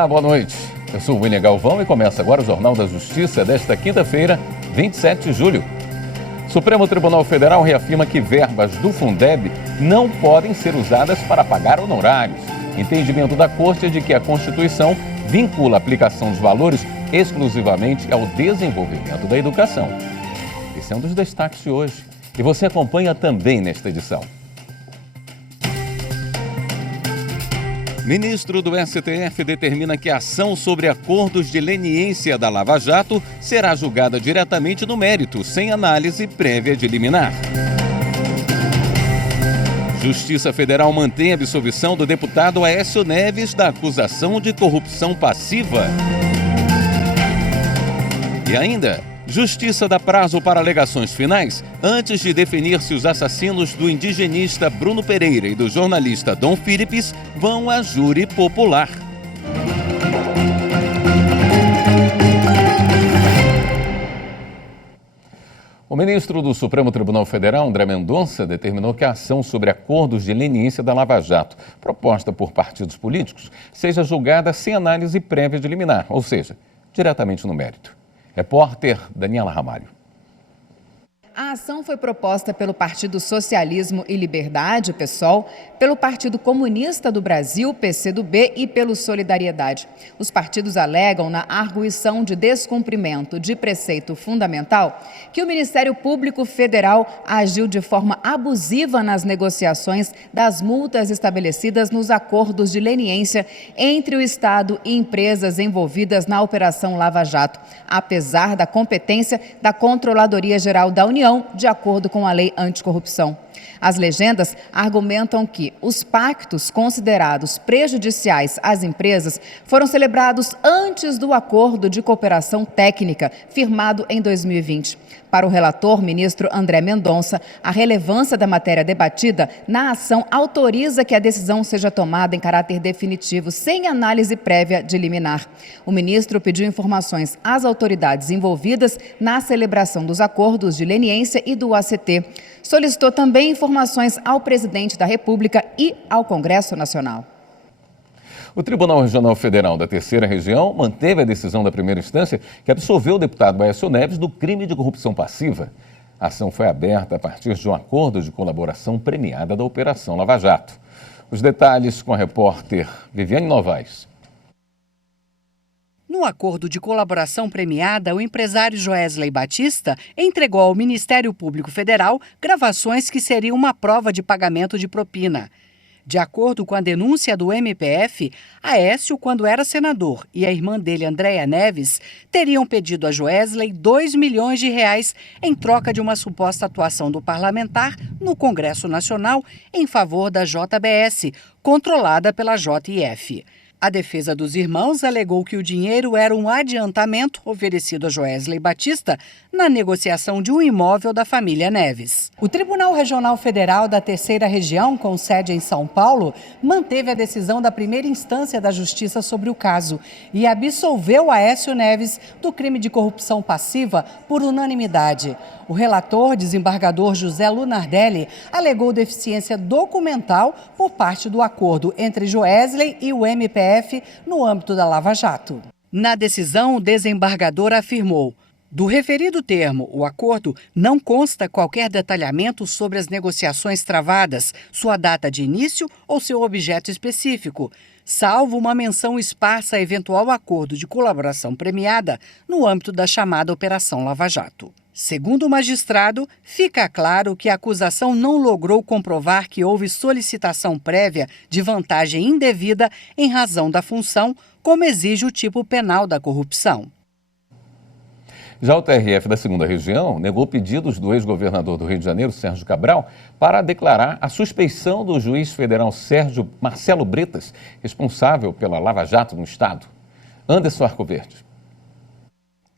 Olá, boa noite. Eu sou o William Galvão e começa agora o Jornal da Justiça desta quinta-feira, 27 de julho. Supremo Tribunal Federal reafirma que verbas do Fundeb não podem ser usadas para pagar honorários. Entendimento da Corte é de que a Constituição vincula a aplicação dos valores exclusivamente ao desenvolvimento da educação. Esse é um dos destaques de hoje e você acompanha também nesta edição. Ministro do STF determina que a ação sobre acordos de leniência da Lava Jato será julgada diretamente no mérito, sem análise prévia de liminar. Justiça Federal mantém a absolvição do deputado Aécio Neves da acusação de corrupção passiva. E ainda, Justiça dá prazo para alegações finais antes de definir se os assassinos do indigenista Bruno Pereira e do jornalista Dom Philips vão a júri popular. O ministro do Supremo Tribunal Federal, André Mendonça, determinou que a ação sobre acordos de leniência da Lava Jato, proposta por partidos políticos, seja julgada sem análise prévia de liminar, ou seja, diretamente no mérito. Repórter Daniela Ramalho. A ação foi proposta pelo Partido Socialismo e Liberdade, PSOL, pelo Partido Comunista do Brasil, PCdoB, e pelo Solidariedade. Os partidos alegam na arguição de descumprimento de preceito fundamental que o Ministério Público Federal agiu de forma abusiva nas negociações das multas estabelecidas nos acordos de leniência entre o Estado e empresas envolvidas na Operação Lava Jato, apesar da competência da Controladoria Geral da União, de acordo com a Lei Anticorrupção. As legendas argumentam que os pactos considerados prejudiciais às empresas foram celebrados antes do acordo de cooperação técnica firmado em 2020. Para o relator, ministro André Mendonça, a relevância da matéria debatida na ação autoriza que a decisão seja tomada em caráter definitivo, sem análise prévia de liminar. O ministro pediu informações às autoridades envolvidas na celebração dos acordos de leniência e do ACT. Solicitou também informações ao presidente da República e ao Congresso Nacional. O Tribunal Regional Federal da Terceira Região manteve a decisão da primeira instância que absolveu o deputado Aécio Neves do crime de corrupção passiva. A ação foi aberta a partir de um acordo de colaboração premiada da Operação Lava Jato. Os detalhes com a repórter Viviane Novaes. No acordo de colaboração premiada, o empresário Joesley Batista entregou ao Ministério Público Federal gravações que seriam uma prova de pagamento de propina. De acordo com a denúncia do MPF, Aécio, quando era senador, e a irmã dele, Andréia Neves, teriam pedido a Joesley R$2 milhões em troca de uma suposta atuação do parlamentar no Congresso Nacional em favor da JBS, controlada pela JF. A defesa dos irmãos alegou que o dinheiro era um adiantamento oferecido a Joesley Batista na negociação de um imóvel da família Neves. O Tribunal Regional Federal da Terceira Região, com sede em São Paulo, manteve a decisão da primeira instância da Justiça sobre o caso e absolveu Aécio Neves do crime de corrupção passiva por unanimidade. O relator, desembargador José Lunardelli, alegou deficiência documental por parte do acordo entre Joesley e o MPF no âmbito da Lava Jato. Na decisão, o desembargador afirmou: do referido termo, o acordo não consta qualquer detalhamento sobre as negociações travadas, sua data de início ou seu objeto específico, salvo uma menção esparsa a eventual acordo de colaboração premiada no âmbito da chamada Operação Lava Jato. Segundo o magistrado, fica claro que a acusação não logrou comprovar que houve solicitação prévia de vantagem indevida em razão da função, como exige o tipo penal da corrupção. Já o TRF da Segunda Região negou pedidos do ex-governador do Rio de Janeiro, Sérgio Cabral, para declarar a suspeição do juiz federal Sérgio Marcelo Bretas, responsável pela Lava Jato no estado. Anderson Arcoverde.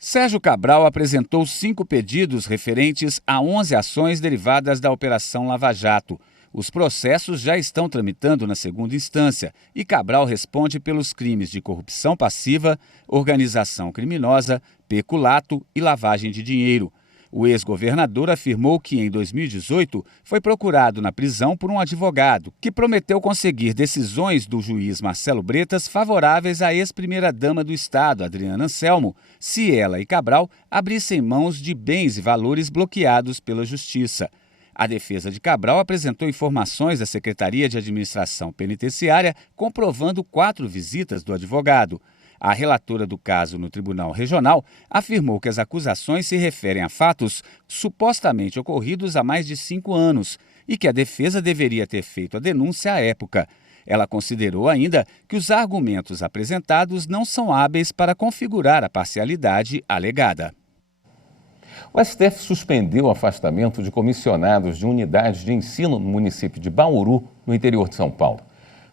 Sérgio Cabral apresentou 5 pedidos referentes a 11 ações derivadas da Operação Lava Jato. Os processos já estão tramitando na segunda instância e Cabral responde pelos crimes de corrupção passiva, organização criminosa, peculato e lavagem de dinheiro. O ex-governador afirmou que, em 2018, foi procurado na prisão por um advogado que prometeu conseguir decisões do juiz Marcelo Bretas favoráveis à ex-primeira-dama do Estado, Adriana Anselmo, se ela e Cabral abrissem mãos de bens e valores bloqueados pela Justiça. A defesa de Cabral apresentou informações da Secretaria de Administração Penitenciária comprovando 4 visitas do advogado. A relatora do caso no Tribunal Regional afirmou que as acusações se referem a fatos supostamente ocorridos há mais de 5 anos e que a defesa deveria ter feito a denúncia à época. Ela considerou ainda que os argumentos apresentados não são hábeis para configurar a parcialidade alegada. O STF suspendeu o afastamento de comissionados de unidades de ensino no município de Bauru, no interior de São Paulo.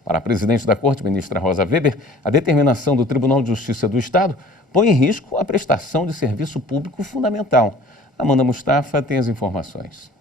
Para a presidente da Corte, ministra Rosa Weber, a determinação do Tribunal de Justiça do Estado põe em risco a prestação de serviço público fundamental. Amanda Mustafa tem as informações.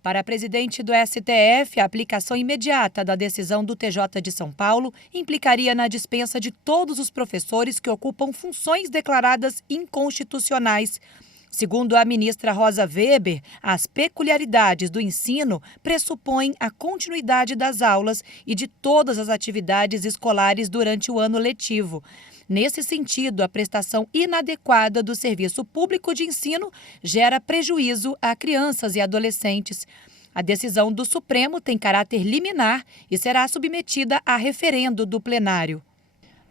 Para a presidente do STF, a aplicação imediata da decisão do TJ de São Paulo implicaria na dispensa de todos os professores que ocupam funções declaradas inconstitucionais. Segundo a ministra Rosa Weber, as peculiaridades do ensino pressupõem a continuidade das aulas e de todas as atividades escolares durante o ano letivo. Nesse sentido, a prestação inadequada do serviço público de ensino gera prejuízo a crianças e adolescentes. A decisão do Supremo tem caráter liminar e será submetida a referendo do plenário.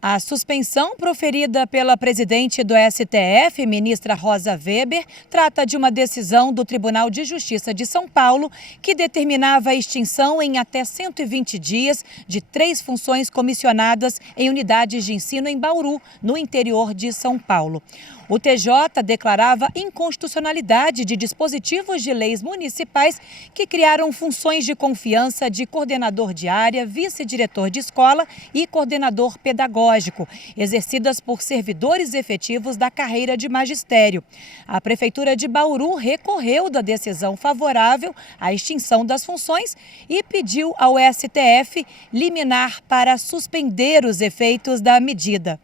A suspensão proferida pela presidente do STF, ministra Rosa Weber, trata de uma decisão do Tribunal de Justiça de São Paulo que determinava a extinção em até 120 dias de 3 funções comissionadas em unidades de ensino em Bauru, no interior de São Paulo. O TJ declarava inconstitucionalidade de dispositivos de leis municipais que criaram funções de confiança de coordenador de área, vice-diretor de escola e coordenador pedagógico, exercidas por servidores efetivos da carreira de magistério. A Prefeitura de Bauru recorreu da decisão favorável à extinção das funções e pediu ao STF liminar para suspender os efeitos da medida.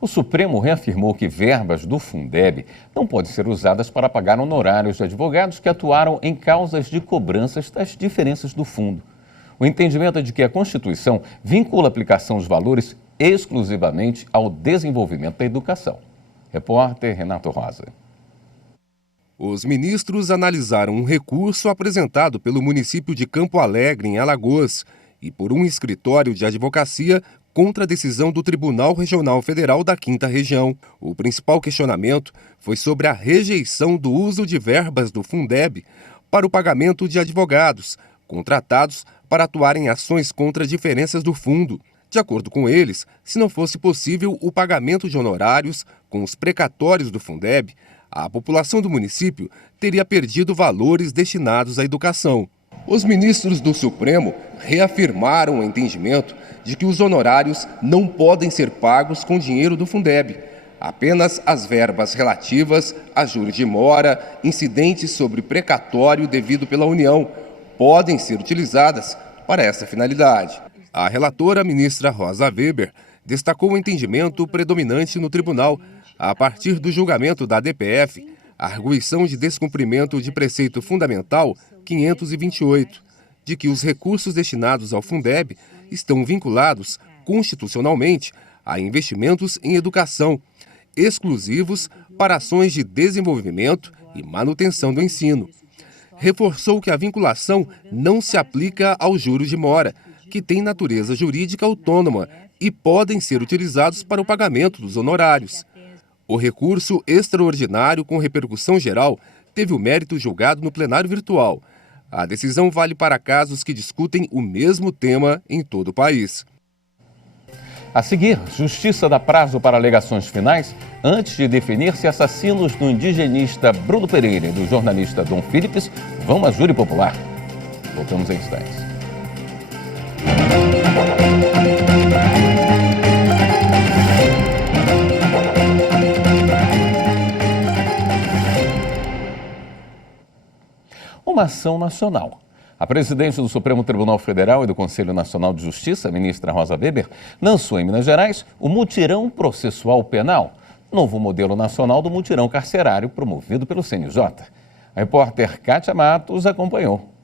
O Supremo reafirmou que verbas do Fundeb não podem ser usadas para pagar honorários de advogados que atuaram em causas de cobranças das diferenças do fundo. O entendimento é de que a Constituição vincula a aplicação dos valores exclusivamente ao desenvolvimento da educação. Repórter Renato Rosa. Os ministros analisaram um recurso apresentado pelo município de Campo Alegre, em Alagoas, e por um escritório de advocacia contra a decisão do Tribunal Regional Federal da 5ª Região. O principal questionamento foi sobre a rejeição do uso de verbas do Fundeb para o pagamento de advogados contratados para atuar em ações contra diferenças do fundo. De acordo com eles, se não fosse possível o pagamento de honorários com os precatórios do Fundeb, a população do município teria perdido valores destinados à educação. Os ministros do Supremo reafirmaram o entendimento de que os honorários não podem ser pagos com dinheiro do Fundeb. Apenas as verbas relativas a juros de mora, incidentes sobre precatório devido pela União, podem ser utilizadas para essa finalidade. A relatora, ministra Rosa Weber, destacou o entendimento predominante no tribunal a partir do julgamento da DPF, a arguição de descumprimento de preceito fundamental 528, de que os recursos destinados ao Fundeb estão vinculados constitucionalmente a investimentos em educação, exclusivos para ações de desenvolvimento e manutenção do ensino. Reforçou que a vinculação não se aplica aos juros de mora, que têm natureza jurídica autônoma e podem ser utilizados para o pagamento dos honorários. O recurso extraordinário com repercussão geral teve o mérito julgado no plenário virtual. A decisão vale para casos que discutem o mesmo tema em todo o país. A seguir, Justiça dá prazo para alegações finais antes de definir se assassinos do indigenista Bruno Pereira e do jornalista Dom Philips vão a júri popular. Voltamos em instantes. Uma ação nacional. A presidente do Supremo Tribunal Federal e do Conselho Nacional de Justiça, a ministra Rosa Weber, lançou em Minas Gerais o mutirão processual penal. novo modelo nacional do mutirão carcerário promovido pelo CNJ. A repórter Kátia Matos acompanhou.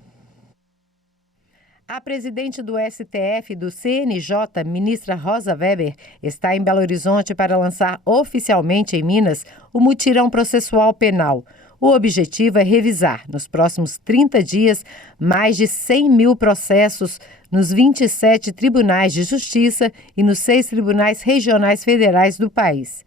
A presidente do STF e do CNJ, ministra Rosa Weber, está em Belo Horizonte para lançar oficialmente em Minas o mutirão processual penal. O objetivo é revisar, nos próximos 30 dias, mais de 100 mil processos nos 27 tribunais de justiça e nos 6 tribunais regionais federais do país.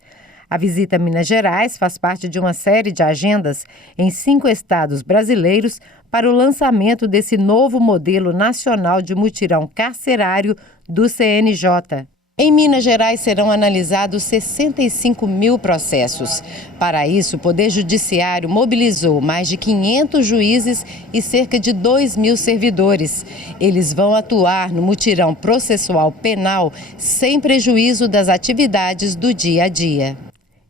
A visita a Minas Gerais faz parte de uma série de agendas em 5 estados brasileiros para o lançamento desse novo modelo nacional de mutirão carcerário do CNJ. Em Minas Gerais serão analisados 65 mil processos. Para isso, o Poder Judiciário mobilizou mais de 500 juízes e cerca de 2 mil servidores. Eles vão atuar no mutirão processual penal sem prejuízo das atividades do dia a dia.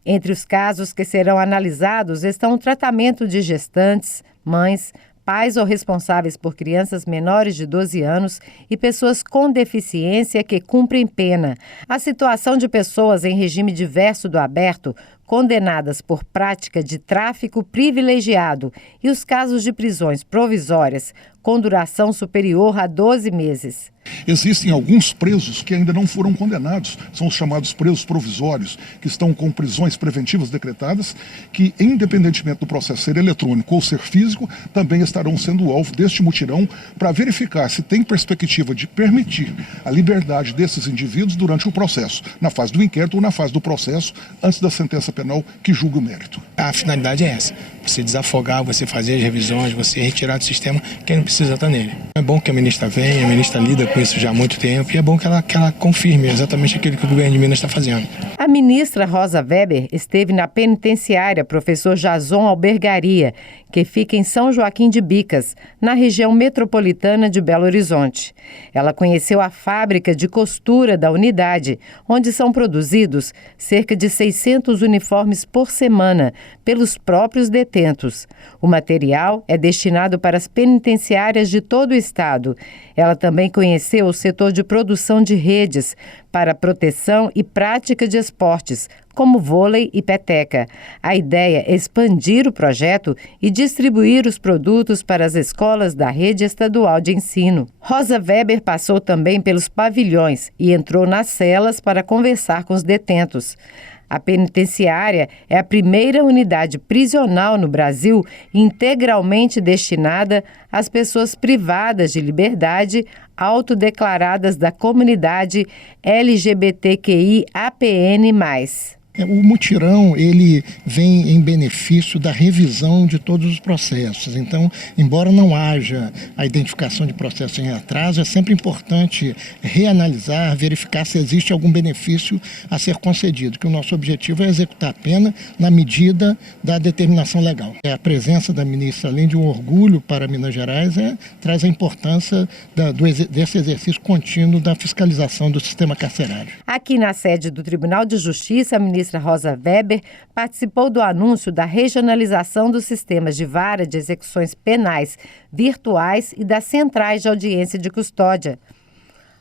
Entre os casos que serão analisados estão o tratamento de gestantes, mães, pais ou responsáveis por crianças menores de 12 anos e pessoas com deficiência que cumprem pena. A situação de pessoas em regime diverso do aberto, condenadas por prática de tráfico privilegiado e os casos de prisões provisórias com duração superior a 12 meses. Existem alguns presos que ainda não foram condenados, são os chamados presos provisórios, que estão com prisões preventivas decretadas, que independentemente do processo ser eletrônico ou ser físico, também estarão sendo alvo deste mutirão para verificar se tem perspectiva de permitir a liberdade desses indivíduos durante o processo, na fase do inquérito ou na fase do processo, antes da sentença penal que julgue o mérito. A finalidade é essa, você desafogar, você fazer as revisões, você retirar do sistema quem não precisa estar nele. É bom que a ministra venha, a ministra lida com isso já há muito tempo e é bom que ela confirme exatamente aquilo que o governo de Minas está fazendo. A ministra Rosa Weber esteve na penitenciária Professor Jason Albergaria, que fica em São Joaquim de Bicas, na região metropolitana de Belo Horizonte. Ela conheceu a fábrica de costura da unidade, onde são produzidos cerca de 600 uniformes por semana pelos próprios detentos. O material é destinado para as penitenciárias de todo o estado. Ela também conheceu o setor de produção de redes para proteção e prática de esportes, como vôlei e peteca. A ideia é expandir o projeto e distribuir os produtos para as escolas da rede estadual de ensino. Rosa Weber passou também pelos pavilhões e entrou nas celas para conversar com os detentos. A penitenciária é a primeira unidade prisional no Brasil integralmente destinada às pessoas privadas de liberdade autodeclaradas da comunidade LGBTQI-APN+. O mutirão, ele vem em benefício da revisão de todos os processos. Então, embora não haja a identificação de processo em atraso, é sempre importante reanalisar, verificar se existe algum benefício a ser concedido, que o nosso objetivo é executar a pena na medida da determinação legal. A presença da ministra, além de um orgulho para Minas Gerais, traz a importância desse exercício contínuo da fiscalização do sistema carcerário. Aqui na sede do Tribunal de Justiça, a ministra Rosa Weber participou do anúncio da regionalização dos sistemas de vara de execuções penais virtuais e das centrais de audiência de custódia.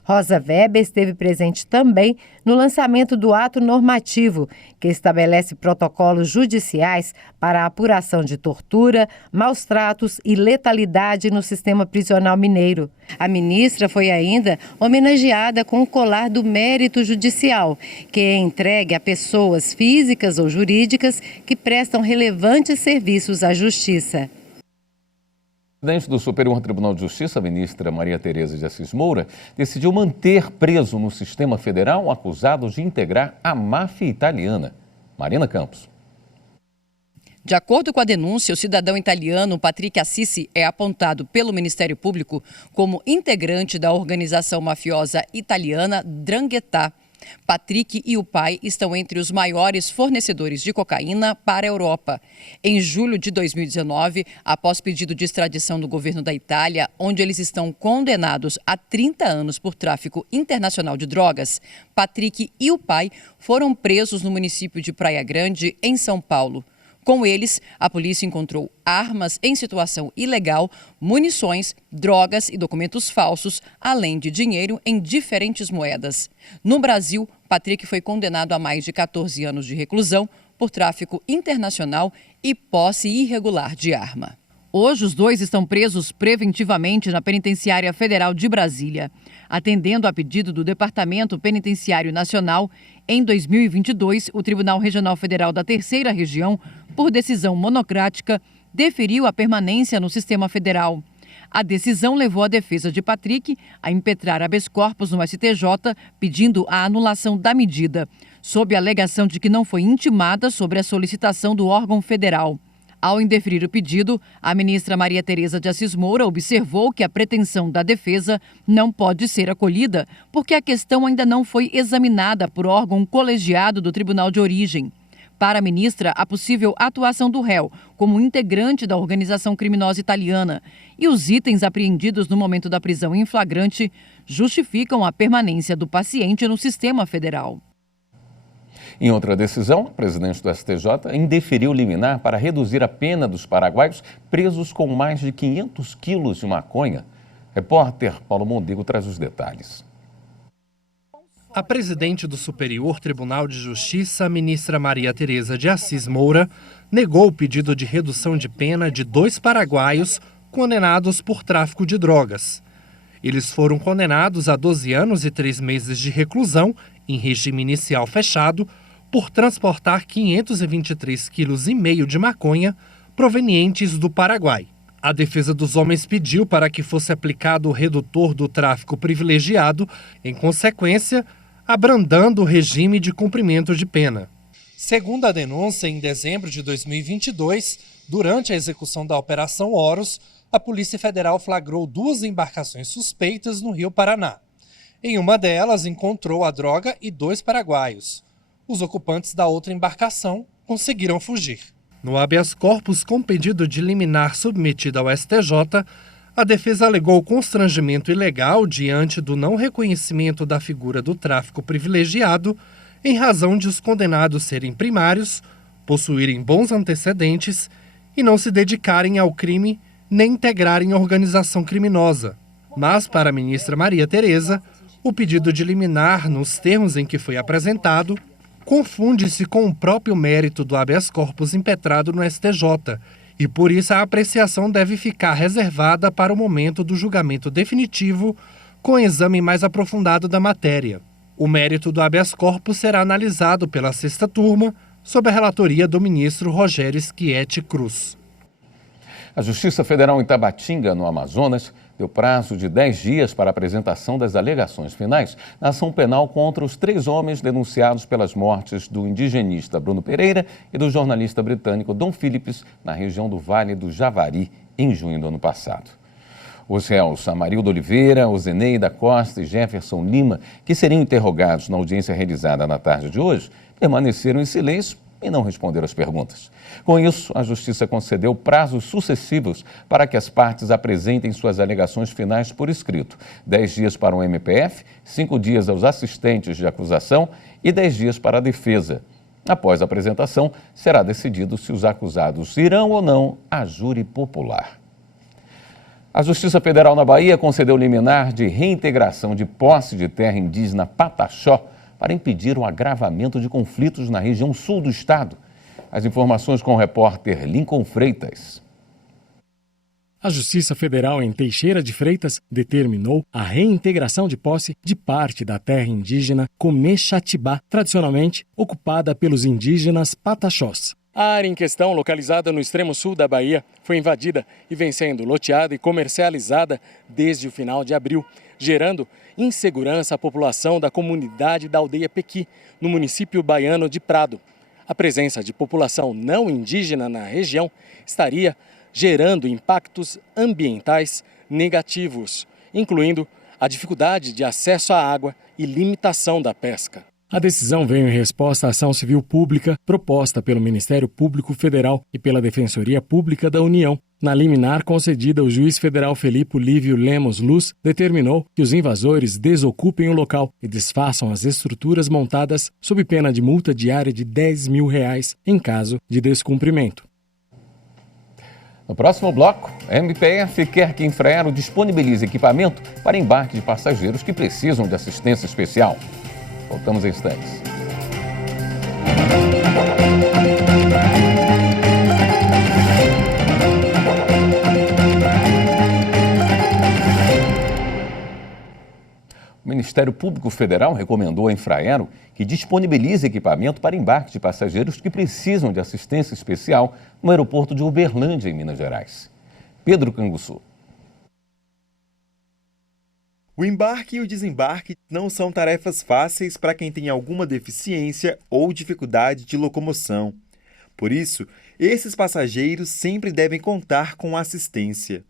Rosa Weber esteve presente também no lançamento do ato normativo, que estabelece protocolos judiciais para a apuração de tortura, maus-tratos e letalidade no sistema prisional mineiro. A ministra foi ainda homenageada com o colar do Mérito Judicial, que é entregue a pessoas físicas ou jurídicas que prestam relevantes serviços à justiça. O presidente do Superior Tribunal de Justiça, a ministra Maria Tereza de Assis Moura, decidiu manter preso no sistema federal um acusado de integrar a máfia italiana. Marina Campos. De acordo com a denúncia, o cidadão italiano Patrick Assisi é apontado pelo Ministério Público como integrante da organização mafiosa italiana 'Ndrangheta. Patrick e o pai estão entre os maiores fornecedores de cocaína para a Europa. Em julho de 2019, após pedido de extradição do governo da Itália, onde eles estão condenados a 30 anos por tráfico internacional de drogas, Patrick e o pai foram presos no município de Praia Grande, em São Paulo. Com eles, a polícia encontrou armas em situação ilegal, munições, drogas e documentos falsos, além de dinheiro em diferentes moedas. No Brasil, Patrick foi condenado a mais de 14 anos de reclusão por tráfico internacional e posse irregular de arma. Hoje, os dois estão presos preventivamente na Penitenciária Federal de Brasília. Atendendo a pedido do Departamento Penitenciário Nacional, em 2022, o Tribunal Regional Federal da Terceira Região, por decisão monocrática, deferiu a permanência no sistema federal. A decisão levou a defesa de Patrick a impetrar habeas corpus no STJ, pedindo a anulação da medida, sob a alegação de que não foi intimada sobre a solicitação do órgão federal. Ao indeferir o pedido, a ministra Maria Tereza de Assis Moura observou que a pretensão da defesa não pode ser acolhida, porque a questão ainda não foi examinada por órgão colegiado do tribunal de origem. Para a ministra, a possível atuação do réu como integrante da organização criminosa italiana e os itens apreendidos no momento da prisão em flagrante justificam a permanência do paciente no sistema federal. Em outra decisão, o presidente do STJ indeferiu liminar para reduzir a pena dos paraguaios presos com mais de 500 quilos de maconha. Repórter Paulo Mondego traz os detalhes. A presidente do Superior Tribunal de Justiça, ministra Maria Tereza de Assis Moura, negou o pedido de redução de pena de 2 paraguaios condenados por tráfico de drogas. Eles foram condenados a 12 anos e 3 meses de reclusão, em regime inicial fechado, por transportar 523,5 quilos de maconha provenientes do Paraguai. A defesa dos homens pediu para que fosse aplicado o redutor do tráfico privilegiado, em consequência, abrandando o regime de cumprimento de pena. Segundo a denúncia, em dezembro de 2022, durante a execução da Operação Horus, a Polícia Federal flagrou 2 embarcações suspeitas no Rio Paraná. Em uma delas, encontrou a droga e 2 paraguaios. Os ocupantes da outra embarcação conseguiram fugir. No habeas corpus com pedido de liminar submetido ao STJ, a defesa alegou constrangimento ilegal diante do não reconhecimento da figura do tráfico privilegiado, em razão de os condenados serem primários, possuírem bons antecedentes e não se dedicarem ao crime nem integrarem organização criminosa. Mas, para a ministra Maria Tereza, o pedido de liminar, nos termos em que foi apresentado, confunde-se com o próprio mérito do habeas corpus impetrado no STJ, e por isso a apreciação deve ficar reservada para o momento do julgamento definitivo, com exame mais aprofundado da matéria. O mérito do habeas corpus será analisado pela 6ª turma, sob a relatoria do ministro Rogério Schietti Cruz. A Justiça Federal em Tabatinga, no Amazonas, deu prazo de 10 dias para a apresentação das alegações finais na ação penal contra os 3 homens denunciados pelas mortes do indigenista Bruno Pereira e do jornalista britânico Dom Phillips, na região do Vale do Javari, em junho do ano passado. Os réus Amarildo Oliveira, Ozeneida Costa e Jefferson Lima, que seriam interrogados na audiência realizada na tarde de hoje, permaneceram em silêncio e não responderam às perguntas. Com isso, a Justiça concedeu prazos sucessivos para que as partes apresentem suas alegações finais por escrito. 10 dias para o MPF, 5 dias aos assistentes de acusação e 10 dias para a defesa. Após a apresentação, será decidido se os acusados irão ou não a júri popular. A Justiça Federal na Bahia concedeu liminar de reintegração de posse de terra indígena Pataxó para impedir o agravamento de conflitos na região sul do estado. As informações com o repórter Lincoln Freitas. A Justiça Federal em Teixeira de Freitas determinou a reintegração de posse de parte da terra indígena Comexatibá, tradicionalmente ocupada pelos indígenas Pataxós. A área em questão, localizada no extremo sul da Bahia, foi invadida e vem sendo loteada e comercializada desde o final de abril, gerando insegurança à população da comunidade da aldeia Pequi, no município baiano de Prado. A presença de população não indígena na região estaria gerando impactos ambientais negativos, incluindo a dificuldade de acesso à água e limitação da pesca. A decisão veio em resposta à ação civil pública proposta pelo Ministério Público Federal e pela Defensoria Pública da União. Na liminar concedida, o juiz federal Felipe Lívio Lemos Luz determinou que os invasores desocupem o local e desfaçam as estruturas montadas sob pena de multa diária de R$10 mil em caso de descumprimento. No próximo bloco, a MPF quer que Infraero disponibilize equipamento para embarque de passageiros que precisam de assistência especial. Voltamos em instantes. O Ministério Público Federal recomendou à Infraero que disponibilize equipamento para embarque de passageiros que precisam de assistência especial no aeroporto de Uberlândia, em Minas Gerais. Pedro Canguçu. O embarque e o desembarque não são tarefas fáceis para quem tem alguma deficiência ou dificuldade de locomoção. Por isso, esses passageiros sempre devem contar com assistência.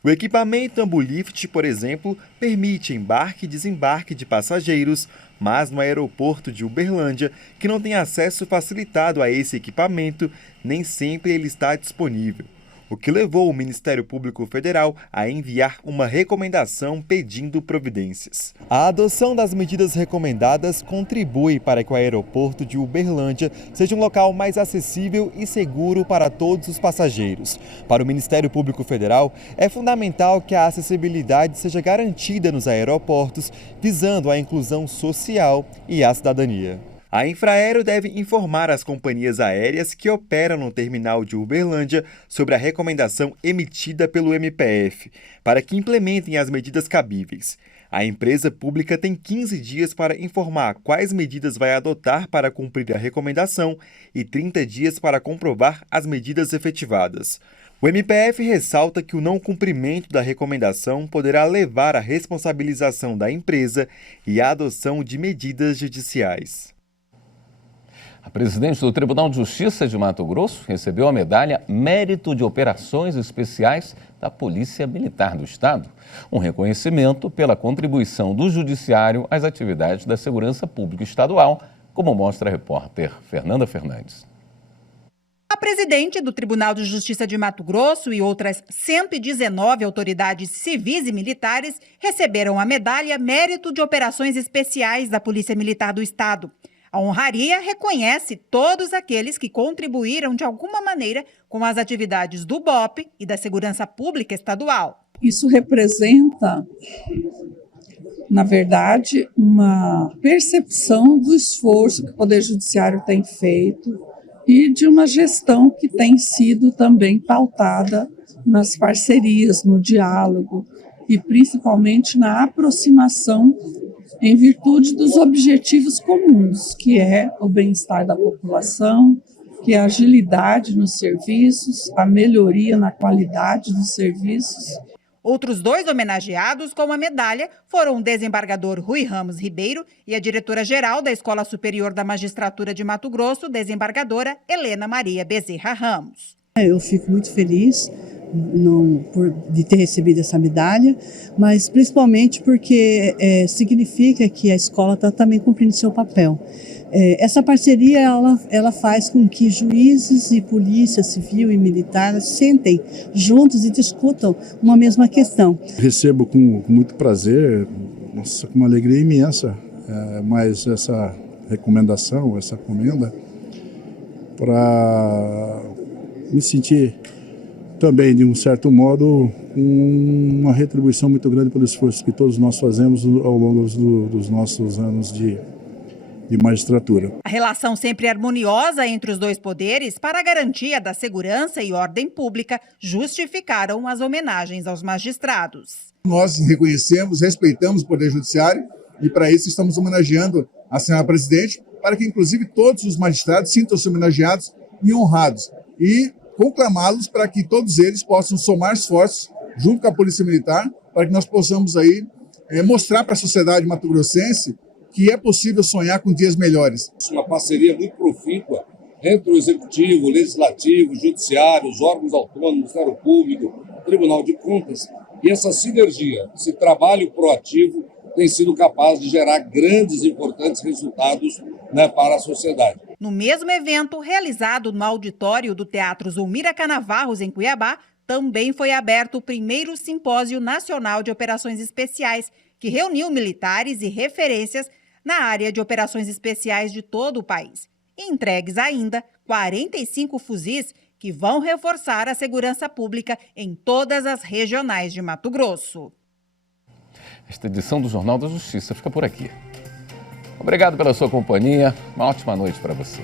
O equipamento Ambulift, por exemplo, permite embarque e desembarque de passageiros, mas no aeroporto de Uberlândia, que não tem acesso facilitado a esse equipamento, nem sempre ele está disponível, o que levou o Ministério Público Federal a enviar uma recomendação pedindo providências. A adoção das medidas recomendadas contribui para que o aeroporto de Uberlândia seja um local mais acessível e seguro para todos os passageiros. Para o Ministério Público Federal, é fundamental que a acessibilidade seja garantida nos aeroportos, visando a inclusão social e a cidadania. A Infraero deve informar as companhias aéreas que operam no terminal de Uberlândia sobre a recomendação emitida pelo MPF, para que implementem as medidas cabíveis. A empresa pública tem 15 dias para informar quais medidas vai adotar para cumprir a recomendação e 30 dias para comprovar as medidas efetivadas. O MPF ressalta que o não cumprimento da recomendação poderá levar à responsabilização da empresa e à adoção de medidas judiciais. A presidente do Tribunal de Justiça de Mato Grosso recebeu a medalha Mérito de Operações Especiais da Polícia Militar do Estado, um reconhecimento pela contribuição do Judiciário às atividades da segurança pública estadual, como mostra a repórter Fernanda Fernandes. A presidente do Tribunal de Justiça de Mato Grosso e outras 119 autoridades civis e militares receberam a medalha Mérito de Operações Especiais da Polícia Militar do Estado. A honraria reconhece todos aqueles que contribuíram de alguma maneira com as atividades do BOP e da segurança pública estadual. Isso representa, na verdade, uma percepção do esforço que o Poder Judiciário tem feito e de uma gestão que tem sido também pautada nas parcerias, no diálogo e principalmente na aproximação em virtude dos objetivos comuns, que é o bem-estar da população, que é a agilidade nos serviços, a melhoria na qualidade dos serviços. Outros dois homenageados com a medalha foram o desembargador Rui Ramos Ribeiro e a diretora-geral da Escola Superior da Magistratura de Mato Grosso, desembargadora Helena Maria Bezerra Ramos. Eu fico muito feliz de ter recebido essa medalha, mas principalmente porque significa que a escola está também cumprindo seu papel. Essa parceria ela faz com que juízes e polícia civil e militar sentem juntos e discutam uma mesma questão. Recebo com muito prazer, com uma alegria imensa, mas essa recomendação, essa comenda, para me sentir também, de um certo modo, uma retribuição muito grande pelo esforço que todos nós fazemos ao longo dos nossos anos de magistratura. A relação sempre harmoniosa entre os dois poderes para a garantia da segurança e ordem pública justificaram as homenagens aos magistrados. Nós reconhecemos, respeitamos o Poder Judiciário e, para isso, estamos homenageando a senhora presidente, para que, inclusive, todos os magistrados sintam-se homenageados e honrados. E conclamá-los para que todos eles possam somar esforços junto com a Polícia Militar, para que nós possamos aí mostrar para a sociedade mato-grossense que é possível sonhar com dias melhores. Uma parceria muito profícua entre o Executivo, o Legislativo, o Judiciário, os órgãos autônomos, o Ministério Público, o Tribunal de Contas, e essa sinergia, esse trabalho proativo tem sido capaz de gerar grandes e importantes resultados, para a sociedade. No mesmo evento, realizado no auditório do Teatro Zulmira Canavarros, em Cuiabá, também foi aberto o primeiro Simpósio Nacional de Operações Especiais, que reuniu militares e referências na área de operações especiais de todo o país. Entregues ainda 45 fuzis que vão reforçar a segurança pública em todas as regionais de Mato Grosso. Esta edição do Jornal da Justiça fica por aqui. Obrigado pela sua companhia. Uma ótima noite para você.